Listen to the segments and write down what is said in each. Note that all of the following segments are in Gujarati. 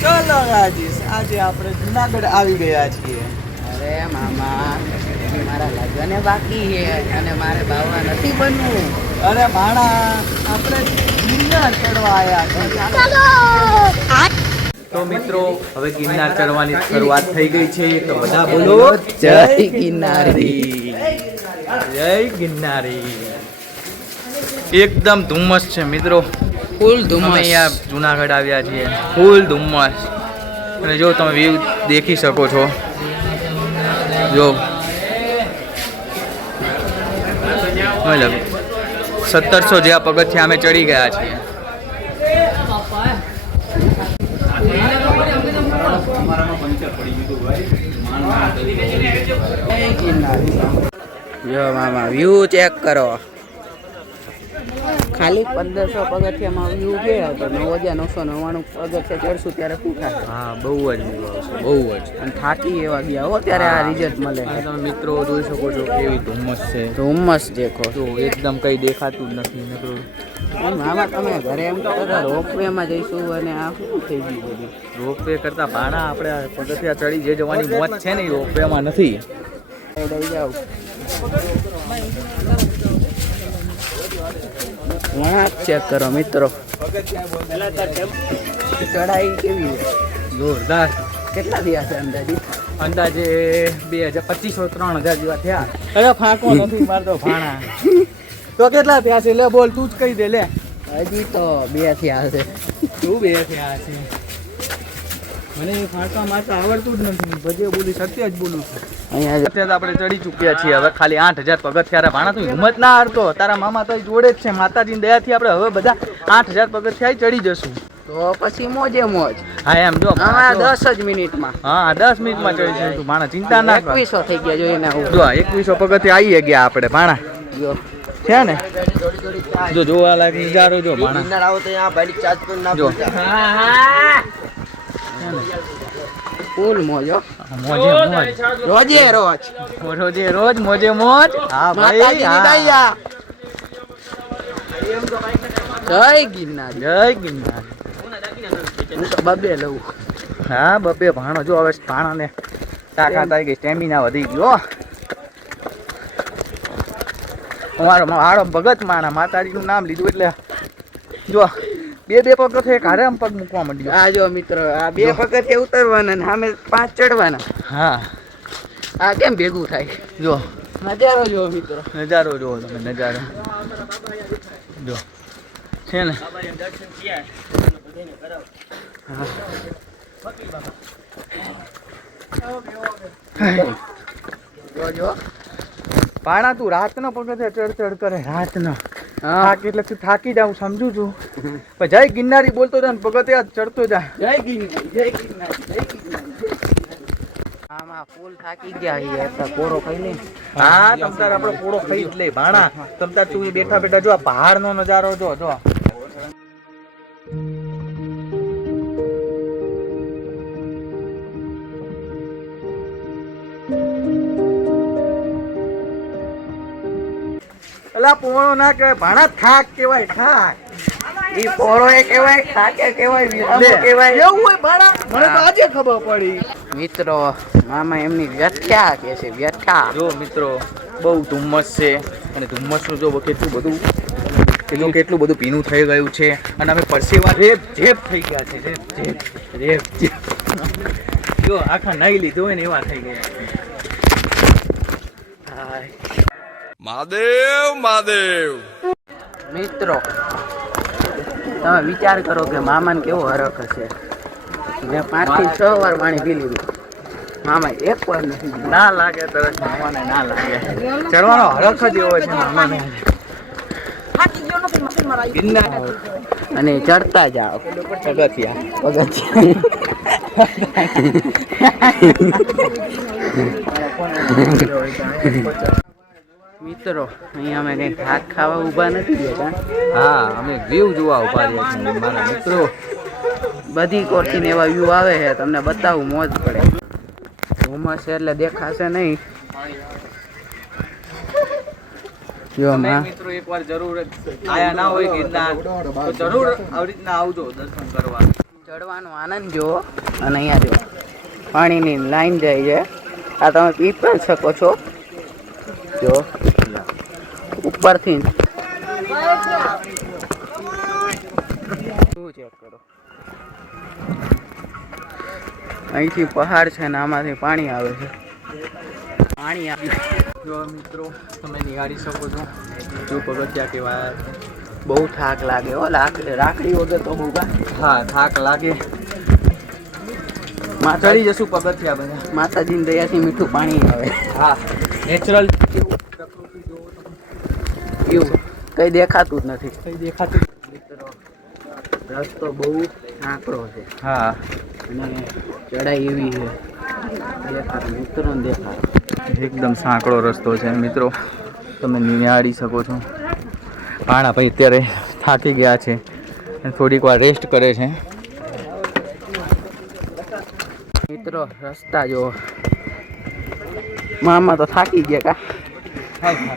ચલો રાજેશ આજે આપણે જુનાગઢ આવી ગયા છીએ. અરે મામા મારા લગ્ન બાકી છે અને મારે બાવા નથી બનવું. અરે ભાણા આપણે ગિરનાર ચડવા આવ્યા તો મિત્રો હવે ગિરનાર ચડવાની શરૂઆત થઈ ગઈ છે તો બધા બોલો જય ગિરનારી. જય ગિરનારી. એકદમ ધુમ્મસ છે મિત્રો. ફૂલ ધુમ્મસ. અહીંયા જુનાગઢ આવ્યા છીએ. ફૂલ ધુમ્મસ. અને જો તમે વ્યૂ દેખી શકો છો. જો. મતલબ સત્તરસો જેવા પગથિયા અમે ચડી ગયા છીએ. જો મામા વ્યૂ ચેક કરો. ખાલી પંદરસો પગથિયામાં વ્યૂ છે તો નવ હજાર નવસો નવ્વાણું પગથિયા ચડશું ત્યારે શું થાય? હા બહુ જ આવશે બહુ જ. અને થાકી એવા ગયા હો ત્યારે આ રિઝલ્ટ મળે. તમે મિત્રો જોઈ શકો છો કેવી ધુમ્મસ છે. ધુમ્મસ દેખો તો એકદમ કઈ દેખાતું જ નથી મિત્રો. મામા તમે ઘરે એમ કરતા રોપવેમાં જઈશું અને આ શું થઈ ગયું બધું? રોપવે કરતા ભાડા આપણે પગથિયા ચડી જે જવાની મોત છે ને રોપવેમાં નથી. લઈ જાઓ. વળાંક ચેક કરો મિત્રો. ચડાઈ કેવી છે? જોરદાર. કેટલા થયા છે અંદાજે? અંદાજે બે હજાર પચીસો ત્રણ હજાર જેવા થયા. અરે ફાંકો નથી મારતો ફાણા. તો કેટલા થયા છે? લે બોલ તું જ કહી દે લે. હજી તો બે થયા છે. તું બે થયા છે. મને ફાંકા મારતા આવડતું જ નથી. ભજે બોલી સત્ય જ બોલું છું. અત્યારે આપણે ચડી ચૂક્યા છીએ. હવે ખાલી આઠ હજાર પગથિયારે ભાણા તું હિંમત ના હારતો. તારા મામા તો જોડે જ છે. માતાજીની દયાથી આપણે હવે બધા આઠ હજાર પગથિયા ચડી જશું. તો પછી મોજે મોજ. હા એમ જો દસ જ મિનિટમાં. હા દસ મિનિટમાં ચડી જશું તું. ભાણા ચિંતા ના કર. એકવીસો થઈ ગયા જો જો એકવીસો પગથિયા આવી ગયા આપણે ભાણા. જો. છે ને? જો જોવા લાયક નજારો જો ભાણા. જો. હા હા. ફૂલ મોજો. મોજે મોજ. રોજે રોજ. રોજે રોજ મોજે મોજ. હા ભાઈ હા. જય ગિરનાર. જય ગિરનાર. હું તો બબે લઉં. હા બબે ભાણો. જો હવે ભાણાને તાકાત આવી ગઈ સ્ટેમિના વધી ગયો અમારો મારો ભગત માણા માતાજીનું નામ લીધું એટલે જો બે બે પગ એક હારે આમ પગ મૂકવા માંડ્યો. આ જો મિત્રો આ બે પગથિયા ઉતરવાના ને સામે પાંચ ચડવાના. હા. આ કેમ ભેગું થાય? જો. નજારો જો મિત્રો. નજારો જો તમે નજારો. જો. છે ને? પાણા તું રાતનો પગથે ચડ ચડ કરે રાતનો. થાક એટલે તું થાકી જાઉં સમજુ છું. પણ જય ગિરનારી બોલતો જા ને પગથિયા ચડતો જા. જય ગિરનારી જય ગિરનાર જય ગિરનાર. આમાં ફૂલ થાકી ગયા એટલે કોરો ખાઈ લે હા તમતાર આપણે આપણો ખાઈ જ લે ભાણા તમ તાર તું બેઠા બેઠા જો આ પહાડનો નજારો જો જો. અલા પોણો ના કહેવાય ભાણા થાક કહેવાય થાક. એ પોણો એ કહેવાય ખાકે કહેવાય વિરામો કહેવાય. એવું હોય ભાણા? મને તો આજે ખબર પડી. મિત્રો મામા એમની વ્યથા કે છે વ્યથા. જો મિત્રો બહુ ધુમ્મસ છે અને ધુમ્મસનું જો કેટલું બધું કેટલું કેટલું બધું ભીનું થઈ ગયું છે અને અમે પરસેવા રેપ જેપ થઈ ગયા છે રેપ જેપ રેપ જેપ. જો આખા નાઈ લીધો હોય ને એવા થઈ ગયા. મહાદેવ મહાદેવ. મિત્રો, તમે વિચાર કરો કે મામાને કેવો હરખ હશે? મેં પાંચથી છ વાર પાણી પી લીધું. મામા એક વાર નથી ના લાગે તરસ મામાને ના લાગે. ચડવાનો હરખ જ એવો છે મામાને. અને ચડતા જાઓ. પગથિયા. મિત્રો અહીંયા અમે કઈ શાક ખાવા ઊભા નથી બેઠા. હા અમે વ્યૂ જોવા ઊભા રહ્યા છીએ મારા મિત્રો. બધી કોરથી એવા વ્યૂ આવે છે તમને બતાવું મોજ પડે. ધુમ્મસ છે એટલે દેખાશે નહીં. જો માં. મિત્રો એકવાર જરૂર આયા ના હોય ગિરનાર તો જરૂર આવી રીતના આવજો દર્શન કરવા. ચડવાનો આનંદ જો અને અહીંયા પાણીની લાઈન જાય છે. આ તમે પી પણ શકો છો. જો. ઉપરથી શું ચેક કરો? અહીંથી પહાડ છે ને આમાંથી પાણી આવે છે. પાણી આવે. જો મિત્રો તમે નિહાળી શકો છો. જો પગથિયા કેવા બહુ થાક લાગે. હો લાકડી રાખડી વગર તો બહુ હા થાક લાગે. માતાજી ચડી જશું પગથિયા બધા. માતાજીની દયાથી મીઠું પાણી આવે. હા નેચરલ એવું. કઈ દેખાતું જ નથી. કઈ દેખાતું મિત્રો રસ્તો બહુ સાંકડો છે. હા. અને ચડાઈ એવી છે. દેખાતું મિત્રો દેખાય એકદમ સાંકડો રસ્તો છે મિત્રો. તમે નિહાળી શકો છો. ભાણા ભાઈ અત્યારે થાકી ગયા છે અને થોડીક વાર રેસ્ટ કરે છે. મિત્રો રસ્તા જો. મામા તો થાકી ગયા કા?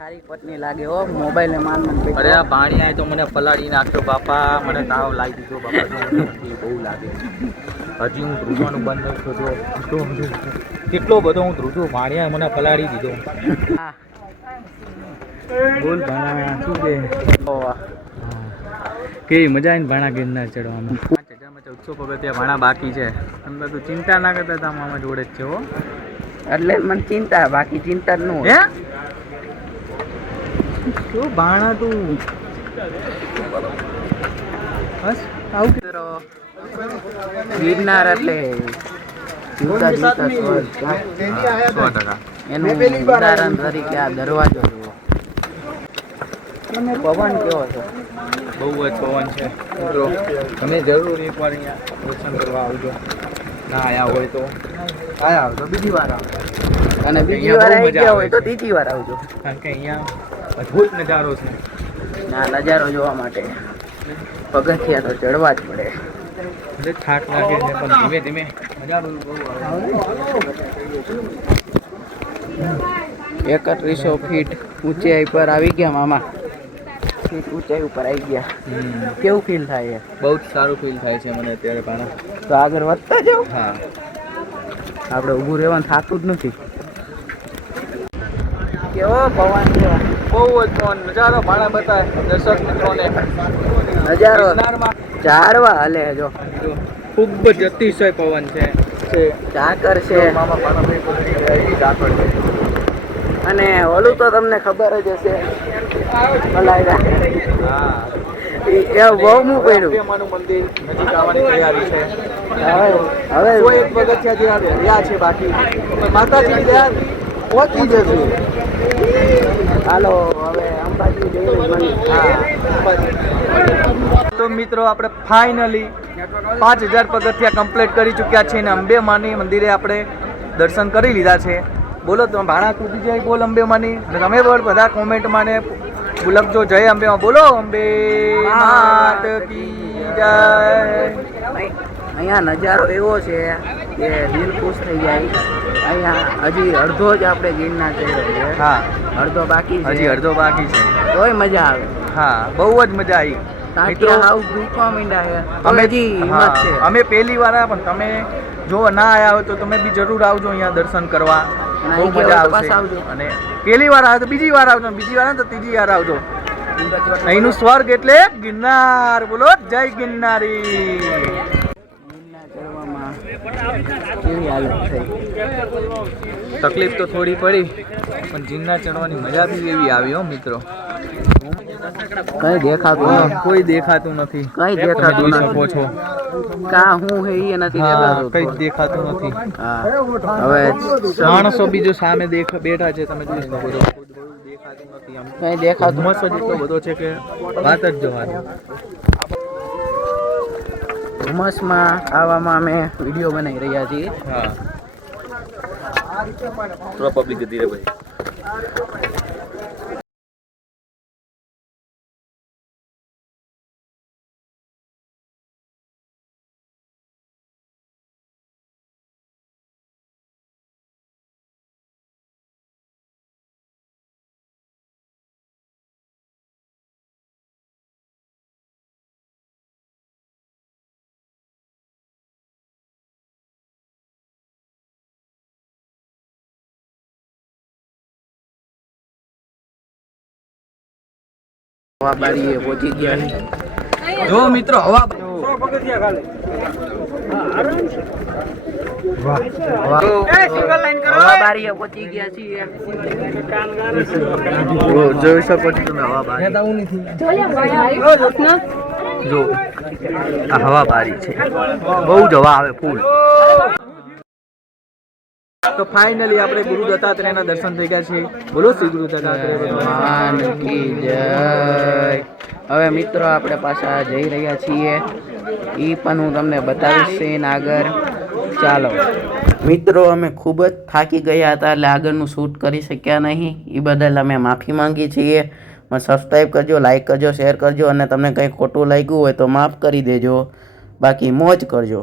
સારી પત્ની લાગે હો મોબાઈલ ને માન મન અરે આ પાણી આય તો મને પલાળી નાખ્યો બાપા મને તાવ લાગી દીધો બાપા બહુ લાગે. હજી હું ધ્રુજવાનું બંધ નથી થતો. તો કેટલો બધો હું ધ્રુજું પાણી મને પલાળી દીધો. હા. બોલ ભાણા શું ઓવા. કેવી મજા આવીને ભાણા ગિરનાર ચડવામાં. હજારમાં ચૌદસો પગથિયા ભાણા બાકી છે. અંદર બધું ચિંતા ના કરતા તા મામા જોડે જ છે હો. એટલે મને ચિંતા બાકી ચિંતા જ ન હે? હોય શું ભાણા તું બસ આવું કે ગિરનાર એટલે જીવતા જીવતા સ્વર્ગ. સો ટકા. એનું ઉદાહરણ તરીકે આ દરવાજો પવન કેવો છે બહુ જ પવન છે. મિત્રો તમે જરૂર એકવાર અહીંયા દર્શન કરવા આવજો. ના આયા હોય તો. આયા આવજો બીજી વાર આવજો અને બીજી વાર આવી ગયા હોય તો ત્રીજી વાર આવજો. કારણ કે અહીંયા અદ્ભુત નજારો છે. ના નજારો જોવા માટે. પગથિયા તો ચડવા જ પડે. એટલે થાક લાગે છે પણ ધીમે ધીમે. નજારો એકત્રીસો ફીટ ઊંચાઈ પર આવી ગયા મામા. ફીટ ઊંચાઈ ઉપર આવી ગયા. કેવું ફીલ થાય છે? બહુ જ સારું ફીલ થાય છે મને અત્યારે પણ. તો આગળ વધતા જાઓ. હા. આપણે ઊભું રહેવાનું થતું જ નથી. કેવો પવન કેવો બહુ જ પવન નજારો ભાણા બતાવે દર્શક મિત્રોને. નજારો ઝાડવા હલે જો. જો ખૂબ જ અતિશય પવન છે. ઝાકર છે. અને ઓલું તો તમને ખબર જ હશે. એ બહુ મું પડ્યું. મંદિર નજીક આવવાની તૈયારી છે. હવે હવે એક પગથિયા રહ્યા છે બાકી. પણ માતાજી દયાથી પહોંચી જશું હાલો, હવે અંબાજી તો મિત્રો, આપણે ફાઇનલી પાંચ હજાર પગથિયા કમ્પ્લીટ કરી ચૂક્યા છે અને અંબે માની મંદિરે આપણે દર્શન કરી લીધા છે. બોલો, તમે ભાણા તૂટી જાય બોલ અંબે માની. અને તમે બધા કોમેન્ટમાં ને લખજો જય અંબેમાં. બોલો, અંબે માત કી જય. અહીંયા નજારો એવો છે કે દિલ ખુશ થઈ જાય. અહીંયા હજી અડધો જ આપણે ગિરનાર ચડ્યો છે. હા. અડધો બાકી છે. હજી અડધો બાકી છે. તોય મજા આવે. હા બહુ જ મજા આવી. અમે પહેલી વાર આવ્યા પણ તમે જો ના આયા હોય તો તમે બી જરૂર આવજો અહીંયા દર્શન કરવા. બહુ મજા આવશે. અને પહેલી વાર આવે તો બીજી વાર આવજો બીજી વાર તો ત્રીજી વાર આવજો. અહીંનું સ્વર્ગ એટલે ગિરનાર. બોલો જય ગિરનારી. કેવી હાલત થઈ તકલીફ તો થોડી પડી પણ ગિરનાર ચડવાની મજા બી એવી આવી હો મિત્રો. કઈ દેખાતું કોઈ દેખાતું નથી. કઈ દેખાતું શકો છો. કા હું હે એ નથી કઈ દેખાતું નથી. હવે માણસો બીજો સામે દેખ બેઠા છે તમે જોઈ શકો છો. દેખાતું નથી આમ. કઈ દેખાતું મસ્ત એટલો બધો છે કે વાત જ જવાની. ધુમ્મસમાં આવવામાં અમે વીડિયો બનાવી રહ્યા છીએ. હા. પબ્લિક ધીરે ભાઈ હવા બારીએ પહોંચી ગયા જો મિત્રો હવા હવા બારીએ પહોંચી ગયા છીએ જો જોઈ શકો છો તમે હવા બારી. જો આ હવા બારી છે. બહુ જ હવા આવે ફૂલ. તો ફાઇનલી આપણે ગુરુ દત્તાત્રેયના દર્શન થઈ ગયા છે બોલો શ્રી ગુરુ દત્તાત્રેય હવે મિત્રો આપણે પાછા જઈ રહ્યા છીએ. એ પણ હું તમને બતાવીશ સીન આગળ ચાલો. મિત્રો, અમે ખૂબ જ થાકી ગયા હતા, એટલે આગળનું શૂટ કરી શક્યા નહીં. એ બદલ અમે માફી માંગી છીએ. સબસ્ક્રાઈબ કરજો લાઈક કરજો શેર કરજો, અને તમને કંઈ ખોટું લાગ્યું હોય તો માફ કરી દેજો. બાકી મોજ કરજો.